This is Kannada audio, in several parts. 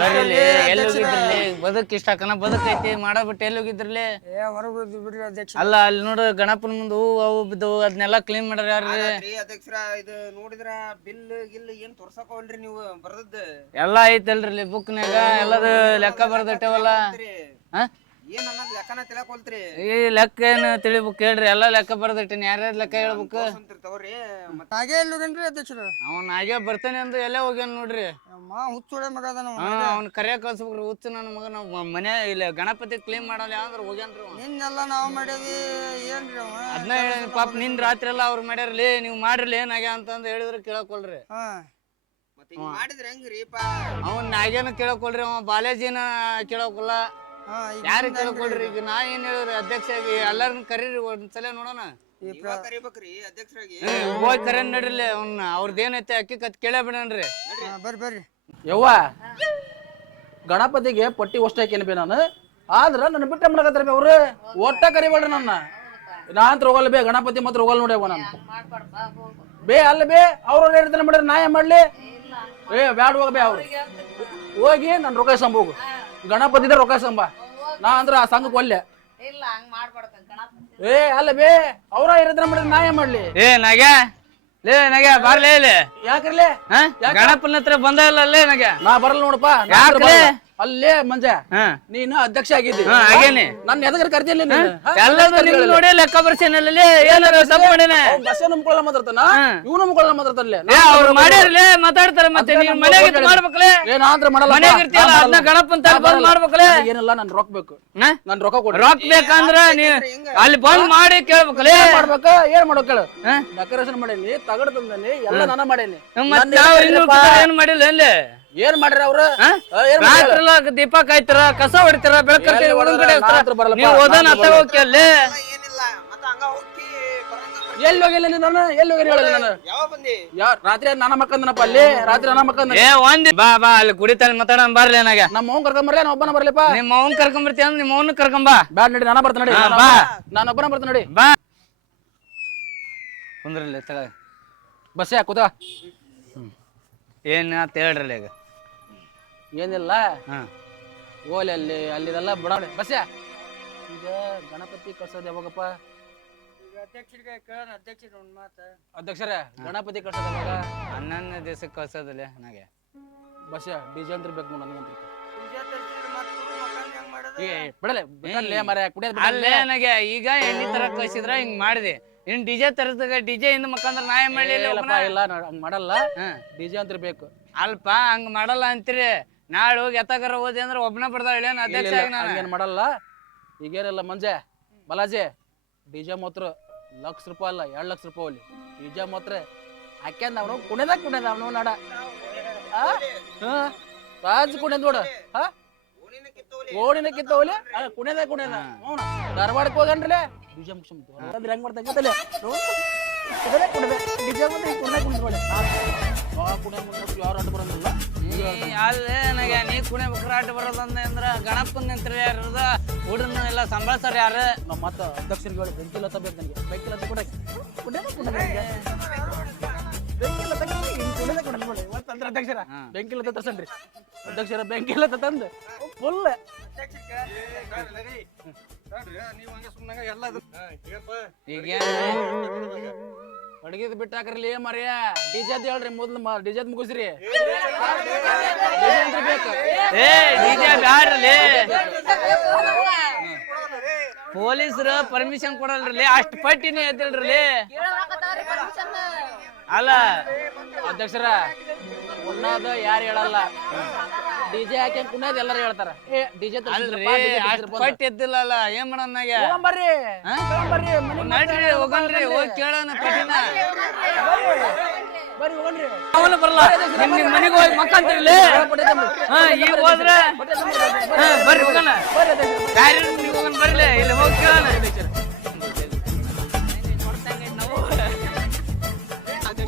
ಏ ಬರ್ಲಿ ಎಲ್ಲಿ ಹೋಗಿದ್ರಲ್ಲಿ ಬದುಕ್ ಇಷ್ಟ ಕನ ಬದುಕೈತಿ ಮಾಡಬಿಟ್ಟು ಎಲ್ಲಿ ಹೋಗಿದ್ರಲ್ಲಿ ಏ ಹೊರಗೆ ಬಿಡ್ರಿ ಅಧ್ಯಕ್ಷ ಅಲ್ಲ ಅಲ್ಲಿ ನೋಡು ಗಣಪನ ಮುಂದೆ ಹೂ ಅವು ಬಿದ್ದವು ಅದನ್ನೆಲ್ಲ ಕ್ಲೀನ್ ಮಾಡ್ಯಾರ ಯಾರ್ರಿ? ಅಧ್ಯಕ್ಷರ ಇದು ನೋಡಿದ್ರ ಬಿಲ್ ಗಿಲ್ ಏನ್ ತೋರ್ಸಕೋಲ್ರಿ ನೀವು ಬರ್ದದ್ದು? ಎಲ್ಲ ಐತಲ್ರಿ ಬುಕ್ನ್ಯಾಗ ಎಲ್ಲದು ಲೆಕ್ಕ ಬರ್ದಿಟ್ಟವಲ್ಲ. ಹಾ? ಏನ್ ಅನ್ನೋದ್ ಲೆಕ್ಕನ ತಿಳಕೊಲ್ತ್ರಿ ಈ ಲೆಕ್ಕ ಏನು ತಿಳಿಬೇಕು ಕೇಳ್ರಿ ಎಲ್ಲ ಲೆಕ್ಕ ಬರ್ದಿಟ್ಟಿನಿ. ಯಾರ್ಯಾರ ಲೆಕ್ಕ ಹೇಳ್ಬೇಕು? ತಗೋರಿ ಮತ್ತ ಹಾಗೆ ಎಲ್ಲಿಗೇನ್ರಿ ಅಧ್ಯಕ್ಷರು? ಅವ್ನ ಹಾಗೆ ಬರ್ತಾನೆ ಅಂದು ಎಲ್ಲೇ ಹೋಗ್ಯಾನ ನೋಡ್ರಿ. ಮಾ ಹುಚ್ಚೋಡೆ ಮಗ ಅದ ನಾವು ಹಾ ಅವ್ನ ಕರೆಯ ಕಳ್ಸ್ಬೇಕ್ರಿ ಹುಚ್ಚು ನನ್ನ ಮಗ. ನಾವು ಮನೆ ಇಲ್ಲ ಗಣಪತಿ ಕ್ಲೀನ್ ಮಾಡಲ್ಲ ಯಾವ್ದ್ರ ಹೋಗ್ಯಾನ್ರಿ ಅವ. ನಿನ್ನೆಲ್ಲ ನಾವು ಮಾಡೇವಿ ಏನ್ರಿ ಅವ ಅದ್ನ ಹೇಳಿ ಪಾಪ ನಿನ್ ರಾತ್ರಿ ಎಲ್ಲ ಅವ್ರು ಮಾಡ್ಯಾರಲಿ ನೀವು ಮಾಡ್ರಲಿ ಏನಾಗ್ಯ ಅಂತಂದು ಹೇಳಿದ್ರೆ ಕೇಳಕೊಳ್ರಿ. ಹಾ. ಮತ್ತ ಹಿಂಗ್ ಮಾಡಿದ್ರ ಹೆಂಗ್ರಿಪ್ಪ ಅವ್ನ ನಾಗೇನ ಕೇಳಕೊಳ್ರಿ ಅವ ಬಾಲಾಜಿನ ಕೇಳಕೊಲ್ಲ. ಹಾ ಈಗ ಯಾರು ಕೇಳಕೊಳ್ರಿ ಈಗ? ನಾ ಏನ್ ಹೇಳಿದ್ರಿ? ಅಧ್ಯಕ್ಷ ಆಗಿ ಎಲ್ಲಾರನ್ನ ಕರೀರಿ ಒಂದ್ಸಲ ನೋಡೋಣ. ಕರಿಬೇಕ್ರಿ ಅಧ್ಯಕ್ಷರಾಗಿ. ಹೋಗಿ ಕರೆ ನಡ್ರಿಲ್ಲ ಅವ್ನ ಅವ್ರದ್ದು ಏನೈತೆ ಅಕ್ಕಿ ಕತ್ ಕೇಳೇ ಬಿಡನ್ರಿ. ಹಾ, ಬರ್ರಿ ಬರ್ರಿ. ಯವ್ವ ಗಣಪತಿಗೆ ಪಟ್ಟಿ ಅಷ್ಟು ಹಾಕೇನಿ ಬೇ ನಾನು. ಆದ್ರ ನನ್ನ ಬಿಟ್ಟ ಮಾಡಕತ್ತಾರ ಬೇ ಅವ್ರು. ಒಟ್ಟ ಕರಿಬೇಡ್ರಿ ನನ್ನ. ನಾ ಅಂತ ಹೋಗಲ್ಲ ಬೇ ಗಣಪತಿ ಮಾತ್ರ ಹೋಗಲ್ಲ ನೋಡ್ಯವ ನಾನು. ಬೇ ಅಲ್ಲ ಬೇ ಅವ್ರ ಹೇಳ್ತಾನೆ ಮಾಡಿದ್ರೆ ನಾ ಏನ್ ಮಾಡ್ಲಿ? ಏ ಬ್ಯಾಡ್ ಹೋಗ ಬೇ ಅವ್ರು. ಹೋಗಿ ನನ್ನ ರೊಕ್ಕ ಸಂಬ ಹೋಗು. ಗಣಪತಿದ ರೊಕ್ಕ ಸಂಬ ನಾ ಅಂದ್ರ ಆ ಸಂಘಕ್ಕೆ ಒಲ್ಲೆ. ಇಲ್ಲ ಹಂಗ್ ಮಾಡ್ಬಾರ್ದು ಏ ಅಲ್ಲ ಬೇ ಅವ್ರ ಇರದ್ರ ಮಾಡಿದ್ರೆ ನಾ ಏನ್ ಮಾಡ್ಲಿ? ಏ ನಗೆ. ಲೇ ನಗೆ ಬರ್ಲೇ ಇಲ್ಲಿ. ಯಾಕ್ರಲೇ ಹಾ? ಗಣಪನ ಹತ್ರ ಬಂದ ಇಲ್ಲ ಅಲ್ಲೇ ನಗೆ. ನಾ ಬರಲ್ಲ ನೋಡಪ್ಪ? ಬರಲ್ಲ. ಅಲ್ಲೇ ಮಂಜ ನೀನು ಅಧ್ಯಕ್ಷ ಆಗಿದ್ದಿ. ಹಾ, ಆಗೇನಿ. ನನ್ನ ಎದಗರ ಕರ್ದಿಲ್ಲ ನೀನು? ಎಲ್ಲರೂ ನೋಡಿ ಲೆಕ್ಕ ಬರ್ಸೇನಲ್ಲೇ ಏನಾರ ತಪ್ಪು ಮಾಡೇನ. ಬಸ್ಸೇ ನಂಬ್ಕೊಳ್ಳ ಮಾತಾಡ್ತಾನ? ಹಾ. ಇವನು ನಂಬ್ಕೊಳ್ಳ ಮಾತಾಡ್ತಾನೆ ಏ ಅವ್ರು ಮಾಡ್ಯಾರಲೇ ಮಾತಾಡ್ತಾರೆ ಮತ್ತೆ ನೀವ್ ಮನೆಗೆ ಮಾಡ್ಬೇಕಲೇ ಏನ ಮಾಡಲ್ಲ ಮನೆಗೆ ಇರ್ತೀಯಲ್ಲ ಅದನ್ನ ಗಣಪನ್ ತರ ಬಂದ್ ಮಾಡ್ಬೇಕಲೇ ಏನಿಲ್ಲ ನನ್ ರೊಕ್ಕ ಬೇಕು. ಹಾ? ನನ್ ರೊಕ್ಕ ಕೊಡ್ರಿ ರೊಕ್ಕ ಬೇಕಂದ್ರ ನೀ ಅಲ್ಲಿ ಬಂದ್ ಮಾಡಿ ಕೇಳ್ಬೇಕಲೇ ಏನ್ ಮಾಡ್ಬೇಕ? ಏನ್? ಡೆಕೋರೇಷನ್ ಮಾಡೇನಿ ತಗಡ್ ತಂದೇನಿ ಎಲ್ಲ ನಾನು ಮಾಡೇನಿ. ಏನ್ ಮಾಡಿಲ್ಲ ಅಲ್ಲಿ ಏನ್ ಮಾಡ್ರಿ ಅವ್ರ? ಹಾ? ಏನ್ ಮಾಡ್ರಿ? ರಾತ್ರಿ ದೀಪ ಕಾಯ್ತಾರ ಕಸ ಹೊಡಿತಾರ? ಬೆಳಕರ್ತೀರ ಒಂದೊಂದ್ ಕಡೆ. ನೀವು ಅತ್ತ ಹೋಗಿ ಅಲ್ಲಿ ಎಲ್ಲಿ ಹೋಗಿಲ್ಲ ನೀನು ನಾನು? ಎಲ್ಲಿ ಹೋಗಿ ಹೇಳಲ್ಲ ನಾನು ಯಾವ ಬಂದಿ? ಯಾ ರಾತ್ರಿ ನನ್ನ ಮಕ್ಕಂದನಪ್ಪ ಅಲ್ಲಿ? ರಾತ್ರಿ ನನ್ನ ಮಕ್ಕಂದ ಏ ಒಂದ್ ಬಾ ಬಾ ಅಲ್ಲಿ ಕುಡಿತಾನೆ ಮಾತಾಡೋಣ ಬರ್ಲಿ ನನಗೆ. ನಮ್ಮ ಅವ್ನ್ ಕರ್ಕೊಂಬರ್ಲಿ ನಾನು ಒಬ್ಬನ ಬರ್ಲಿಪ್ಪ. ನಿಮ್ಮ ಅವ್ನ್ ಕರ್ಕೊಂಬರ್ತೀಯ ಅಂದ್ರೆ ನಿಮ್ಮ ಅವ್ನ ಕರ್ಕೊಂಬಾ ಬ್ಯಾಡ್ ನಡಿ ನಾನು ಬರ್ತೀನಿ ನಡಿ. ಬಾ. ನಾನು ಒಬ್ಬನ ಬರ್ತೀನಿ ನಡಿ. ಬಾ. ಕುಂದ್ರಲ್ಲಿ ತಗ. ಬಸ್ಸೇ ಕೂತ ಏನ್ ಅಂತ ಹೇಳ್ರಲ್ಲ ಈಗ. ಏನಿಲ್ಲ? ಹಾ. ಓಲಿ ಅಲ್ಲಿ ಅಲ್ಲಿದೆಲ್ಲ ಬಡಾವಣೆ. ಬಸ್ಯ ಈಗ ಗಣಪತಿ ಕಳ್ಸೋದು ಯಾವಾಗಪ್ಪ? ಈಗ ಅಧ್ಯಕ್ಷರಿಗೆ ಕೇಳೋಣ ಅಧ್ಯಕ್ಷರ ಒಂದ್ ಮಾತು. ಅಧ್ಯಕ್ಷರೇ ಗಣಪತಿ ಕಳ್ಸೋದು ಯಾವಾಗ? ಹನ್ನೊಂದನೇ ದಿವಸಕ್ಕೆ ಕಳ್ಸೋದಿಲ್ಲ ನನಗೆ. ಬಸ್ಯ ಡಿಜೆ ಅಂತ ಬೇಕು ನನಗಂತ ಏ ಬಿಡಲೆ ಬಿಡಲೆ ಮರ ಕುಡಿಯೋದು ಅಲ್ಲೇ ನನಗೆ ಈಗ ಎಣ್ಣಿ ತರ ಕಳ್ಸಿದ್ರ ಹಿಂಗ್ ಮಾಡಿದೆ. ಇನ್ ಡಿಜೆ ತರದಾಗ ಡಿಜೆ ಇಂದ ಮಕ್ಕಂದ್ರ ನಾ ಏನ್ ಮಾಡ್ಲಿ ಇಲ್ಲಿ ಇಲ್ಲಪ್ಪ ಒಬ್ನ? ಇಲ್ಲ ನಾ- ಹಂಗ್ ಮಾಡಲ್ಲ. ಡಿಜೆ ಅಂತ ಬೇಕು. ಅಲ್ಪ ಹಂಗ್ ಮಾಡಲ್ಲ ಅಂತೀರಿ. ನಾಳೆ ಹೋಗಿ ಎತ್ತಗಾರ ಓದಿ ಅಂದ್ರೆ ಒಬ್ನ ಬರ್ದಾಳ ಏನ್ ಅಧ್ಯಕ್ಷ ಆಗಿ ನಾನು? ಹಂಗೇನ್ ಮಾಡಲ್ಲ. ಈಗೇನಿಲ್ಲ ಮಂಜೆ ಬಲಾಜಿ ಡಿಜೆ ಮಾತ್ರ ಲಕ್ಷ ರೂಪಾಯಿ ಅಲ್ಲ ಎರಡು ಲಕ್ಷ ರೂಪಾಯಿ ಅಲ್ಲಿ ಡಿಜೆ ಮಾತ್ರ ಹಾಕ್ಯಂದ ಅವನು ಕುಣಿದ ಕುಣಿದ ಅವನು ನಡ. ರಾಜ್ ಕುಣಿದ ನೋಡು. ಹಾ? ಓಡಿನ ಕಿತ್ತೋಲಿ ಓಣಿನ ಕಿತ್ತ ಹೋಗ್ಲಿ ಕುಣಿದ ಕುಣಿದ ಧಾರವಾಡಕ್ಕೆ ಹೋಗನ್ರಲೆ ಡಿಜೆ ಮುಗಿಸ್ಬಿಟ್ಟು ಅಂದ್ರೆ ಹೆಂಗ್ ಮಾಡ್ತಾ ಗೊತ್ತಲ್ಲ ಕುಣಿದ. ಡಿಜೆ ಮುಂದೆ ಕುಣಿದ ಮುಂದೆ ಯಾರು ಅಡ್ಡ ಬರೋದಿಲ್ಲ. ಅಲ್ಲೇ ನನಗೆ ನೀ ಕುಣೆ ಬಕ್ರಾಟ ಬರೋದಂದ ಅಂದ್ರ ಗಣಪನ್ ನಿಂತ್ರ ಯಾರದ? ಹುಡುಗನ ಎಲ್ಲ ಸಂಭಾಳ್ಸಾರ ಯಾರು ನಮ್ಮ ಮತ್ತ ಅಧ್ಯಕ್ಷರಿಗೆ ಹೇಳಿ ಬೆಂಕಿ ಲತ್ತ ಬೇಕು ನನಗೆ. ಬೆಂಕಿ ಲತ್ತ ಕೊಡಕ್ಕೆ ಕುಣಿದ ಕುಣಿದ ನನಗೆ. ಬೆಂಕಿ ಲತ್ತ ಕುಣಿದ ಕುಣಿದ ನೋಡಿ ಇವತ್ತಂದ್ರ ಅಧ್ಯಕ್ಷರ. ಹಾ. ಬೆಂಕಿ ಲತ್ತ ತರ್ಸನ್ರಿ. ಅಧ್ಯಕ್ಷರ ಬೆಂಕಿ ಲತ್ತ ತಂದು. ಫುಲ್. ಈಗ? ಅಡಿಗೆದ್ ಬಿಟ್ಟು ಹಾಕ್ರಲಿ ಮರ್ಯ ಡಿಜೆದ್ ಹೇಳ್ರಿ ಮೊದ್ಲು ಡಿಜೆದ್ ಮುಗಿಸ್ರಿ. ಬೇಕು. ಏ ಡಿಜೆ ಪೊಲೀಸರು ಪರ್ಮಿಷನ್ ಕೊಡಲ್ರಿ ಅಷ್ಟ್ ಪಟ್ಟಿನೇ ಎದ್ದಿಲ್ರಿ ಅಲ್ಲ. ಅಧ್ಯಕ್ಷರ ಒಂದಾದ ಯಾರು ಹೇಳಲ್ಲ. ಡಿಜೆ ಹಾಕಿ ಕುಣ್ಣೋದ್ ಎಲ್ಲರೂ ಹೇಳ್ತಾರ. ಏ ಡಿಜೆ ಅಲ್ರಿ ಪಟ್ಟಿ ಎದ್ದಿಲ್ಲಲ್ಲ ಏನ್ ಮಾಡೋನ್ನಾಗ ಬರ್ರಿ? ಬರ್ರಿ ಮನೆಗ್ ನಡ್ರಿ ಹೋಗನ್ರಿ ಹೋಗಿ ಕೇಳೋಣ ಪಟ್ಟಿನ ಬರ್ರಿ ಹೋಗನ್ರಿ ಅವನು ಬರಲ್ಲ. ನಿಮ್ ನಿಮ್ ಮನೆಗೆ ಹೋಗಿ ಮಕ್ಕಂತಿರ್ಲಿ ಹಾ ಈಗ ಹೋದ್ರೆ? ಹಾ ಬರ್ರಿ ಹೋಗೋಣ. ಯಾರು ನೀವು ಹೋಗೋಣ ಬರ್ಲಿ ಇಲ್ಲಿ ಹೋಗಿ ಕೇಳೋಣ.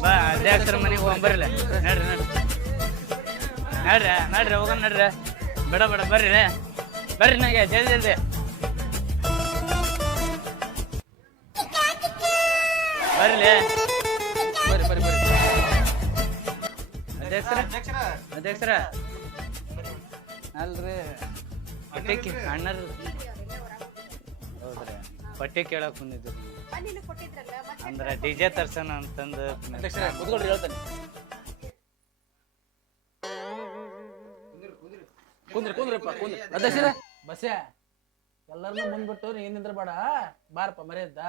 ಬಾ ಅಧ್ಯಕ್ಷರ ಮನೆಗೆ ಹೋಗೋಣ ಬರ್ರಿ. ನಡ್ರಿ ನಡ್ರಿ. ನಡ್ರಿ ನಡ್ರಿ ಹೋಗೋಣ ನಡ್ರಿ. ಬೇಡ ಬೇಡ ಬರ್ರಿ. ಬರ್ರಿ ನನಗೆ ಜಲ್ದಿ ಜಲ್ದಿ. ಬರ್ರಿ. ಬರ್ರಿ ಬರ್ರಿ ಬರ್ರಿ. ಅಧ್ಯಕ್ಷರ ಅಧ್ಯಕ್ಷರ. ಅಲ್ರಿ ಪಟ್ಟಿ ಕೇ- ಅಣ್ಣರ್ ಹೌದ್ರಿ. ಪಟ್ಟಿ ಕೇಳಕ್ ಬಂದಿದ್ರು ಅಂದ್ರೆ ಡಿ ಜೆ ತರ್ಸೋಣ ಅಂತಂದು ಹೇಳ್ತಾನೆ. ಕುಂದ್ರಿ ಕುಂದ್ರಪ್ಪ ಕುಂದ್ರ ಅಧ್ಯಕ್ಷರೇ ಬಸ್ಯಾ ಎಲ್ಲರನ್ನೂ ಮುಂದ್ಬಿಟ್ಟು ನೀ ನಿಂದ್ರ ಬೇಡ ಬಾರಪ್ಪ ಮರ್ಯಾದ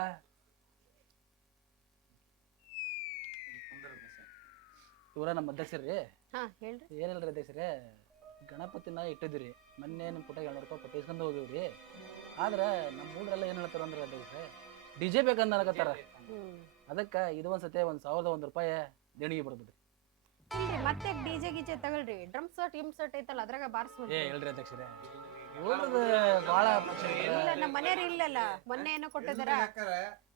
ಇವ್ರ ನಮ್ಮ ಅಧ್ಯಕ್ಷರ್ರಿ ಹಾ ಹೇಳ್ರಿ ಏನಿಲ್ರಿ ಅಧ್ಯಕ್ಷರೇ ಗಣಪತಿನ ಇಟ್ಟಿದ್ರಿ ಮೊನ್ನೆ ನಿಮ್ಮ ಪುಟ್ಟ ಎರಡು ರೂಪಾಯಿ ಪಟ್ಟಿ ಇಸ್ಕೊಂಡು ಹೋಗಿವ್ರಿ ಆದ್ರೆ ನಮ್ಮ ಮೂಡ್ರೆಲ್ಲ ಏನ್ ಹೇಳ್ತಾರ ಅಂದ್ರೆ ಅಧ್ಯಕ್ಷರೇ ಡಿ ಜೆ ಅದಕ್ಕ ಅನ್ಕತ್ತಾರ ಹ್ಮ್ ಅದಕ್ಕೆ ಇದು ಒಂದ್ ಸತಿ ಒಂದ್ ಸಾವಿರದ ಒಂದ್ ರೂಪಾಯಿ ದೇಣಿಗೆ ಬರ್ಬಿಡ್ರಿ ಇಲ್ರಿ ಮತ್ತೆ ಡಿಜೆ ಗೀಜೆ ತಗೊಳ್ರಿ. ಡ್ರಮ್ ಸೆಟ್ ಇಮ್ ಸಟ್ ಐತಲ್ಲ ಅದ್ರಾಗ ಏ ಹೇಳ್ರಿ ಅಧ್ಯಕ್ಷರೇ. ಇವ್ರದ್ದು ಭಾಳ ಪಕ್ಷ ಇಲ್ಲ ನಮ್ಮ ಮನೆಯವ್ರು ಇಲ್ಲಲ್ಲ. ಮೊನ್ನೆ ಏನೋ ಕೊಟ್ಟಿದಾರ?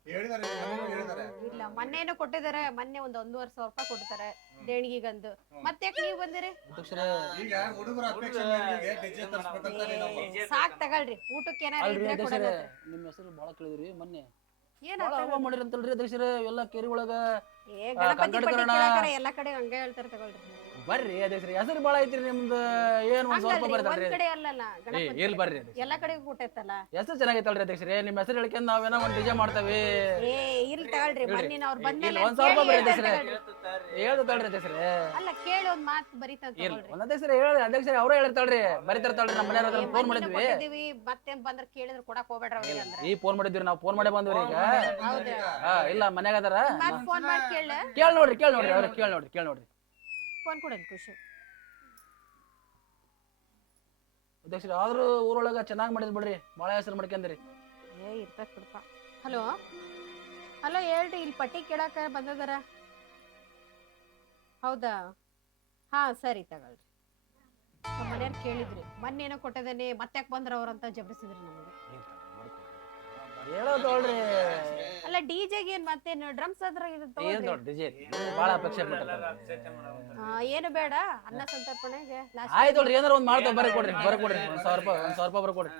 ಹೇಳಿದಾರೆ ಹೇಳಿದಾರೆ. ಇಲ್ಲ. ಮೊನ್ನೆ ಏನೋ ಕೊಟ್ಟಿದಾರೆ ಮೊನ್ನೆ ಒಂದ್ ಒಂದೂವರೆ ಸಾವಿರ ರೂಪಾಯಿ ಕೊಡ್ತಾರೆ ದೇಣಿಗೆಗಂದು. ಮತ್ತೆ ಯಾಕೆ ನೀವು ಬಂದಿರಿ? ಅಧ್ಯಕ್ಷರೇ ಈಗ ಹುಡುಗರ ಅಪೇಕ್ಷೆ ಮೇರೆಗೆ ಡಿಜೆ ತರಿಸ್ಬೇಕಂತ ನೀನು ಸಾಕ್ ತಗೊಳ್ರಿ. ಊಟಕ್ಕೆ ಏನಾರ ಅಲ್ರಿ ಇದ್ರೆ ಅಧ್ಯಕ್ಷರೇ ಕೊಡೋದು ನಿಮ್ಮ ಹೆಸರು ಬಹಳ ಕೇಳಿದ್ರಿ ಮೊನ್ನೆ. ಏನ್ ಮಾಡಿರಂತಲ್ರಿ ಅಧ್ಯಕ್ಷರ ಎಲ್ಲ ಕೇರಿ ಒಳಗ ಏ ಗಣಪತಿ ಪಟ್ಟಿ ಕೇಳಾಕರ ಎಲ್ಲಾ ಕಡೆ ಹಂಗ ಹೇಳ್ತಾರೆ ತಗೊಳ್ರಿ. ಬರ್ರಿ ಅಧ್ಯಕ್ಷರೇ ಹೆಸರು ಭಾಳ ಐತ್ರಿ ನಿಮ್ದು ಏನು ಒಂದ್ ಒಂದ್ ಕಡೆ ಅಲ್ಲಲ್ಲ ಏ ಗಣಪತಿ ಎಲ್ಲಿ ಬರ್ರಿ ಅಧ್ಯಕ್ಷರೇ ಎಲ್ಲಾ ಕಡೆಗೂ ಕೊಟ್ಟೈತಲ್ಲ ಹೆಸರು ಚೆನ್ನಾಗೈತಲ್ರಿ ಅಧ್ಯಕ್ಷರೇ ನಿಮ್ಮ ಹೆಸರು ಹೇಳ್ಕೊಂಡು ನಾವೇನೋ ಒಂದ್ ಡಿಜೆ ಮಾಡ್ತೇವೆ. ಏ ಇರ್ಲಿ ತಗೊಳ್ರಿ ಮೊನ್ನೆ ಅವ್ರು ಬಂದ್ಮೇಲೆ ಇಲ್ಲ, ಒಂದ್ ಹೇಳ್ತಾರೆ. ಹೇಳ್ತಲ್ರಿ ಅಧ್ಯಕ್ಷರೇ. ಅಲ್ಲ ಕೇಳಿ ಒಂದ್ ಮಾತು ತಗೊಳ್ರಿ. ಒಂದ್ ಅಧ್ಯಕ್ಷರೇ ಹೇಳಿ ಅಧ್ಯಕ್ಷರೇ ಅವರೇ ಹೇಳ್ತಾಳ್ರಿ ಬರಿತಾರ್ತಾಳ್ರಿ ನಮ್ಮ ಮನೆಯವ್ರ ಏ, ಫೋನ್ ಮಾಡಿದ್ವಿ. ಕೊಟ್ಟಿದೀವಿ ಮತ್ತೆ ಬಂದ್ರ ಕೇಳಿದ್ರ ಕೊಡಕ್ ಹೋಗ್ಬೇಡ್ರಿ ಅವ್ರಿಗೆ ಅಂದ್ರೆ. ಈ ಫೋನ್ ಮಾಡಿದ್ವಿ ನಾವು ಫೋನ್ ಮಾಡಿ ಬಂದ್ವಿ ಈಗ. ಹಾ ಇಲ್ಲ ಮನ್ಯಾಗ ಅದಾರ. ಮತ್ ಫೋನ್ ಮಾಡಿ ಕೇಳ. ಕೇಳ್ ನೋಡ್ರಿ ಕೇಳ್ ನೋಡ್ರಿ ಅವ್ರ ಕೇಳ್ ನೋಡ್ರಿ ಕೇಳ್ ನೋಡ್ರಿ. ಫೋನ್ ಕೊಡೋದು ಖುಷಿ ಅಧ್ಯಕ್ಷರೇ ಆದ್ರೂ ಊರೊಳಗ ಚೆನ್ನಾಗಿ ಮಾಡಿದ್ ಬಿಡ್ರಿ ಭಾಳ ಹೆಸರು ಮಾಡ್ಕೊಂಡ್ರಿ ಏ ಇರ್ತಕ್ ಬಿಡಪ್ಪ. ಹಲೋ? ಹಲೋ ಹೇಳ್ರಿ ಇಲ್ಲಿ ಪಟ್ಟಿ ಕೇಳಾಕ ಬಂದದಾರ? ಹೌದಾ? ಹಾ ಸರಿ ತಗೊಳ್ರಿ. ಮನೆಯವ್ರು ಕೇಳಿದ್ರು. ಮೊನ್ನೆ ಏನೋ ಕೊಟ್ಟದೇನೆ ಮತ್ತೆ ಯಾಕೆ ಬಂದ್ರ ಅವ್ರಂತ ಜಬ್ರಿಸಿದ್ರಿ ನಮಗೆ. ಹೇಳೋದೋಳ್ರಿ. ಅಲ್ಲ ಡಿಜೆಗೆ ಏನ್ ಮತ್ತೇನು ಡ್ರಮ್ಸ್ ಅದ್ರ ಇದು ಏನ್ ತಗೊಳ್ರಿ ದೊಡ್ಡ ಡಿಜೆ ಬಾಳ ಅಪೇಕ್ಷೆ ಮಾಡ್ತಾರೆ ಆ, ಏನು ಬೇಡ ಅನ್ನ ಸಂತರ್ಪಣೆಗೆ ಲಾಸ್ಟ್ ಆಯ್ತು ನೋಡ್ರಿ ಏನಾರ ಒಂದ್ ಮಾಡ್ತೇವೆ ಬರೀ ಕೊಡ್ರಿ ಬರೀ ಕೊಡ್ರಿ ಒಂದ್ ಸಾವಿರ ರೂಪಾಯಿ ಒಂದ್ ಸಾವಿರ ರೂಪಾಯಿ ಬರೀ ಕೊಡ್ರಿ.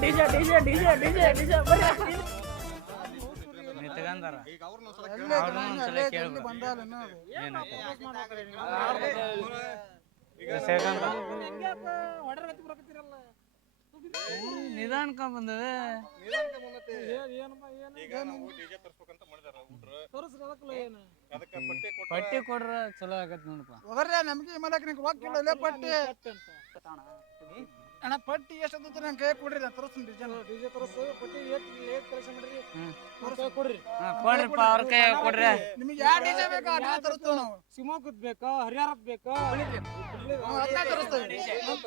ಡಿಜೆ ನಿಂತ್ಕಂದಾರ ಬಂದವೆ ಅದಕ್ಕೆ ಪಟ್ಟಿ ಕೊಡ್ರ ಚಲೋ ಆಗತ್ ನೋಡಪ್ಪ. ಹೋಗ್ರಿ ನಮ್ಗೆ ಮಾಡಕ್ ನಿಂಗೆ ಹೋಗಿಲ್ಲ ಪಟ್ಟಿ. ಅಣ್ಣ ಪಟ್ಟಿ ಎಷ್ಟು ಅಂತ ನಂಗೆ ಕೈ ಕೊಡ್ರಿ ನಾ ತರಸ್ತೀನಿ ಡಿಜೆ ಡಿಜೆ ತರಿಸು ಪಟ್ಟಿ ಏಟ್ ಕೆಲಸ ಮಾಡ್ರಿ. ಕೊಡ್ರಿ. ಹಾ, ಕೊಡ್ರಿಪ್ಪ ಅವ್ರ ಕೈ ಕೊಡ್ರಿ. ನಿಮಗೆ ಯಾವ ಡಿಜೆ ಬೇಕಾ ಆ ತರಿಸ್ತೇವೆ ನಾವು. ಶಿವಮೊಗ್ಗದ ಬೇಕಾ ಹರಿಹರದ ಬೇಕಾ? ಅದನ್ನ ತರಿಸ್ತೇವೆ.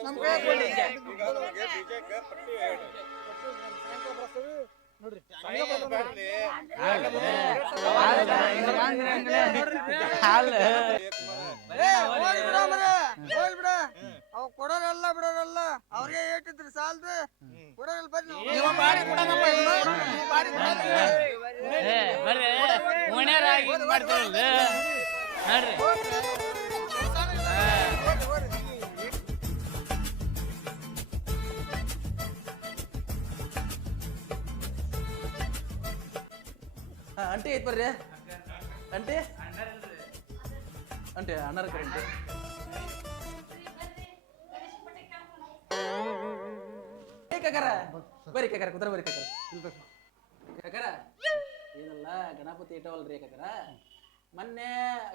ನಮ್ಮ ಕೈ ಕೊಡ್ರಿ. ಡಿಜೆ ನಮಗೆ ಪಟ್ಟಿ ಹೇಳಿ. ನೋಡ್ರಿ. ಹಾಲು ಏ ಹೋಗ್ಲಿ ಬಿಡ ಮರೆ ಹೋಗ್ಲಿ ಬಿಡ ಅವ್ ಕೊಡೋರೆಲ್ಲ ಬಿಡೋರೆಲ್ಲ ಅವ್ರಿಗೆ ಏಟಿದ್ರಿ ಸಾಲ್ದು ಕೊಡೋರೆಲ್ಲ ಬರ್ರಿ ನೀವು ಬಾರಿ ಕೊಡೋಣಪ್ಪ ಇವ್ನು. ನೀವು ಬಾರಿ ಕೊಡೋಣ. ಏ ಬರ್ರಿ ಓಣ್ಯಾರಾಗಿ ಹಿಂಗ್ ಮಾಡ್ತಾರಲ್ಲ ನೋಡ್ರಿ ಹಾ, ಅಂಟಿ ಐತ್ ಬರ್ರಿ ಅಂಟಿ ಅಂಟಿ ಅಣ್ಣರ ಕರೆಂಟಿ ಬರ್ರಿ ಕಾಕರ ಕುದ್ರ ಬರ್ರಿ ಕಾಕರ. ಕಾಕರ ಏನಲ್ಲ ಗಣಪತಿ ಇಟ್ಟವಲ್ರಿ ಕಾಕರ. ಮೊನ್ನೆ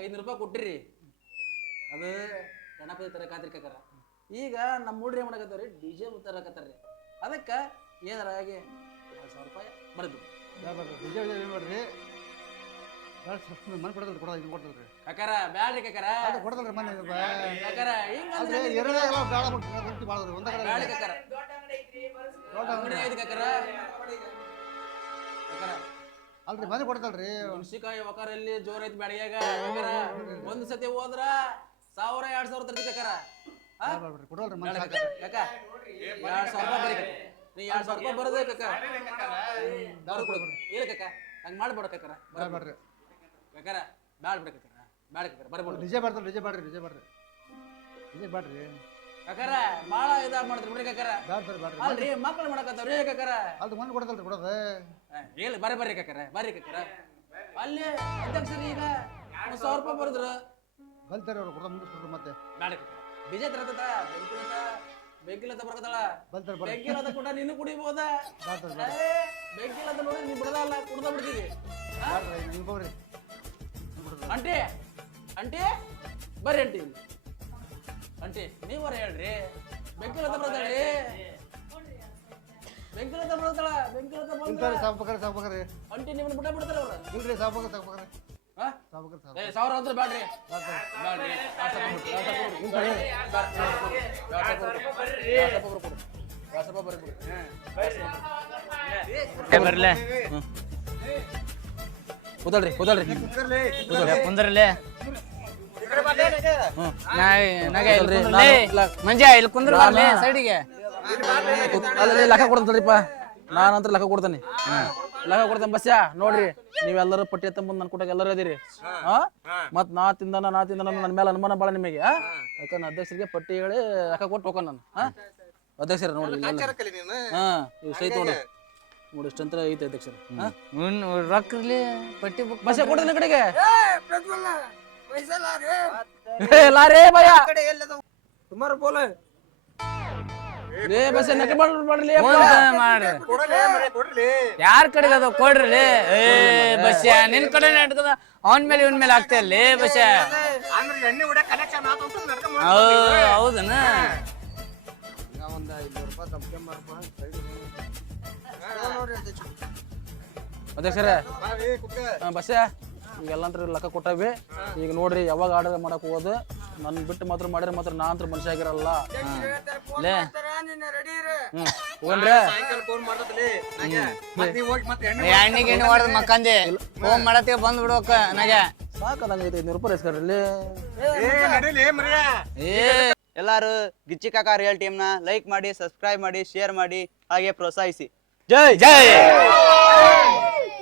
ಐನೂರು ರೂಪಾಯಿ ಕೊಟ್ಟಿರಿ. ಅದು ಗಣಪತಿ ತರಕಾತ್ರಿ ಕಾಕರ. ಈಗ ನಮ್ಮ ಹುಡ್ರಿ ಏನ್ ಮಾಡಕತ್ತಾವ್ರಿ? D J ತರಕತ್ತಾರ್ರಿ. ಅದಕ್ಕ ಏನಾರ ಆಗಿ ಎರಡು ಸಾವಿರ ರೂಪಾಯಿ ಬರದು ನೋಡ್ರಿ ಮನೆ ಕೊಡದಲ್ರಿ ಕೊಡೋದು ಇದು ಕೊಡ್ತಲ್ರಿ ಕಾಕರ ಬ್ಯಾಡ್ರಿ ಕಾಕರ. ಅದು ಕೊಡದಲ್ರಿ ಮನೆ ಕಾಕರ ಹಿಂಗ ಅಲ್ರಿ ಎರಡೇ ಎಲ್ಲ ಬೇಡ ಒಂದ ಕಡೆ ಬ್ಯಾಡ್ರಿ ಅಂಗಡಿ ಅಲ್ರಿ ಮನೆ ಕೊಡ್ತಲ್ರಿ. ಹುಣ್ಸಿಕಾಯಿ ಒಕರಲ್ಲಿ ಜೋರ್ ಐತಿ ಬ್ಯಾಡಿಗ್ಯಾಗ ಕಾಕರ ಒಂದ್ ಸತಿ ಹೋದ್ರ ಸಾವಿರ ಎರಡ್ ಸಾವಿರ ತರ್ತಿ ಬೇಕಾರ? ಕೊಡಲ್ರಿ ಮನೆ ಬ್ಯಾಡ ಬಾಡ್ರಿ ಕಾಕ ಎರಡ್ ಸಾವಿರ ರೂಪಾಯಿ ಬರೀ ನೀ ಎರಡ್ ಸಾವಿರ ರೂಪಾಯಿ ಬರೋದೇ ಕಕ್ಕ ದಾರು ಕೊಡು ಇಲ್ಲ ಕಕ್ಕ ಹಂಗ್ ಮಾಡ್ಬೇಡ ಕಕ್ಕರ ಬ್ಯಾಡ ಬ್ಯಾಡ್ರಿ ಕಕ್ಕರ ಬ್ಯಾಡ ಬಿಡ ಕಕ್ಕರ ಬ್ಯಾಡ ಕಕ್ಕರ ಬರ್ಬೇಡ ಡಿಜೆ ಬ್ಯಾಡ್ರಿ ಬ್ಯಾಡ್ರಿ ಡಿಜೆ ಬ್ಯಾಡ್ರಿ ಬಾಳ ಇದಾಗ ಮಾಡ್ತೀರಿ ಬಿಡಿ ಕಕ್ಕರ ಬ್ಯಾಡ ಸರ್ ಬ್ಯಾಡ್ರಿ. ಅಲ್ರಿ ಮಾಡಕತ್ತಾವ್ರಿ ಕಕ್ಕರ ಅದು ಮಣ್ಣು ಕೊಡದಲ್ರಿ ಕೊಡೋದು. ಹೇಳಿ ಬರ್ರಿ ಬರ್ರಿ ಬರ್ರಿ ಅಲ್ಲಿ ಅಧ್ಯಕ್ಷರು ಈಗ ಒಂದ್ ಸಾವಿರ ರೂಪಾಯಿ ಬರದ್ರು. ಬಲ್ತಾರೆ ಅವ್ರು ಕೊಡೋದು ಮುಂದಿಸ್ಬಿಟ್ರು ಮತ್ತೆ. ಬ್ಯಾಡ ಕಕ್ಕರ ಬಿಜೆ ತರತದ ಬೆಂಕಿಲತ ಬೆಂಕಿಲತ ಬರಕತ್ತಾಳ. ಬಲ್ತಾರೆ ಬರ್ರಿ. ಬೆಂಕಿಲತ ಕೂಡ ನೀನು ಕುಡಿಬೋದ? ಬೆಂಕಿಲತ ನೋಡಿ ನೀ ಬಿಡದಲ್ಲ ಕುಡ್ದ ಬಿಡ್ತೀವಿ. ಆ? ಬ್ಯಾಡ್ರಿ ನೀವು ಬರ್ರಿ ಅಂಟಿ ಅಂಟಿ ಬರ್ರಿ ಅಂಟಿ. ಅಂಟಿ ನೀವರ ಹೇಳ್ರಿ. ಬೆಂಕಿಲತ ಬರತಾಳ್ರಿ ಬೆಂಕಿಲತ ಬರ್ತಾಳ ಬೆಂಕಿಲತ ಬಂದ್ರೆ ಸಾಪಕರ ಸಾಪಕರ ಅಂಟಿ ನಿಮ್ಮನ್ನ ಬಿಟ್ಟ ಬಿಡ್ತಾರ ಅವ್ರ. ಇಲ್ರಿ ಸಾಪಕರ ಸಾಪಕರ ಹಾ ಸಾಪಕರಿ ಸಾಪಕರಿ ಏ ಸಾವಿರ ಅಂದ್ರೆ ಬ್ಯಾಡ್ರಿ. ಬರ್ಲೆ. ನಾಗೆ ಕುಂದ್ರಲ್ರಿ, ಕುಂದ್ರಲೆ ನಾನು- ಮಂಜ ಇಲ್ಲಿ ಕುಂದ್ರ ಸೈಡಿಗೆ ಅಲ್ಲೇ ಲೆಕ್ಕ ಕೊಡ್ತಲ್ರಿಪ್ಪ ನಾನಂತ್ರ ಲೆಕ್ಕ ಕೊಡ್ತೇನೆ ಲೆಕ್ಕ ಕೊಡ್ತೇನೆ ಬಸ್ಯಾ ನೋಡ್ರಿ ನೀವೆಲ್ಲರೂ ಪಟ್ಟಿ ಎತ್ತ ಮುಂದೆ ನನ್ ಕೊಟ್ಟಾಗ ಎಲ್ಲರೂ ಇದೀರಿ ಹಾ ಮತ್ ನಾ ತಿಂದನ ನಾ ತಿಂದನ ನನ್ನ ಮೇಲೆ ಅನುಮಾನ ಬಾಳ ನಿಮಗೆ? ಯಾಕಂದ್ರೆ ಅಧ್ಯಕ್ಷರಿಗೆ ಪಟ್ಟಿ ಹೇಳಿ ಲೆಕ್ಕ ಕೊಟ್ಟು ಹೋಗೋಣ ನಾನು ಹಾ ಅಧ್ಯಕ್ಷರ ನೋಡ್ರಿ. ಹಾ ಇವ್ ಸೈತ್ ನೋಡ್ರಿ ನೋಡಿ ಇಷ್ಟಂತ್ರ ಐತೆ ಅಧ್ಯಕ್ಷರು ರೊಕ್ಕ ಇರ್ಲಿ ಪಟ್ಟಿ ಬಸ್ ಕೊಡ್ತಾನೆ ಕಡೆಗೆ ಕಡೆ ಲೇ ಮಾಡ್ರಿ ಕೊಡ್ರಿ ಯಾರ ಕಡೆಗೆ ಅದು ಕೊಡ್ರಿ? ಏ ಬಸ್ಯಾ ನಿನ್ ಕಡೆ ನಡ್ಕದ ಅವನ್ ಮೇಲೆ ಇವನ್ ಮೇಲೆ ಆಗ್ತಾ ಲೇ ಬಸ್ ಹೌದನ? ಒಂದ್ ಸರ್ ರೂಪಾಯಿ ಈಗೆಲ್ಲಂತ್ರ ಲೆಕ್ಕ ಕೊಟ್ಟವಿ. ಈಗ ನೋಡ್ರಿ ಯಾವಾಗ ಆರ್ಡರ್ ಮಾಡಕ್ ಹೋಗೋದು? ನನ್ ಬಿಟ್ಟು ಮಾತ್ರ ಮಾಡಿದ್ರೆ ಮಾತ್ರ ನಾ ಅಂತ ಮನುಷ್ಯ ಆಗಿರಲ್ಲ. ಲೇ. ಹ್ಮ್. ಹೋಗನ್ರಿ. ಎಣ್ಣೆ ಹೊಡೆದ್ ಮಕ್ಕಂದೆ. ಫೋನ್ ಮಾಡತ್ತೀಗ ಬಂದ್ ಬಿಡ್ಬೇಕ ನನಗೆ. ಸಾಕದಂಗೈತೆ ರೂಪಾಯಿ ಏ ಎಲ್ಲರೂ ಗಿಚ್ಚಿ ಕಾಕ ರಿಯಲ್ ಟೀಮ್ನ ಲೈಕ್ ಮಾಡಿ ಸಬ್ಸ್ಕ್ರೈಬ್ ಮಾಡಿ ಶೇರ್ ಮಾಡಿ ಹಾಗೆ ಪ್ರೋತ್ಸಾಹಿಸಿ. ಜೈ. ಜೈ.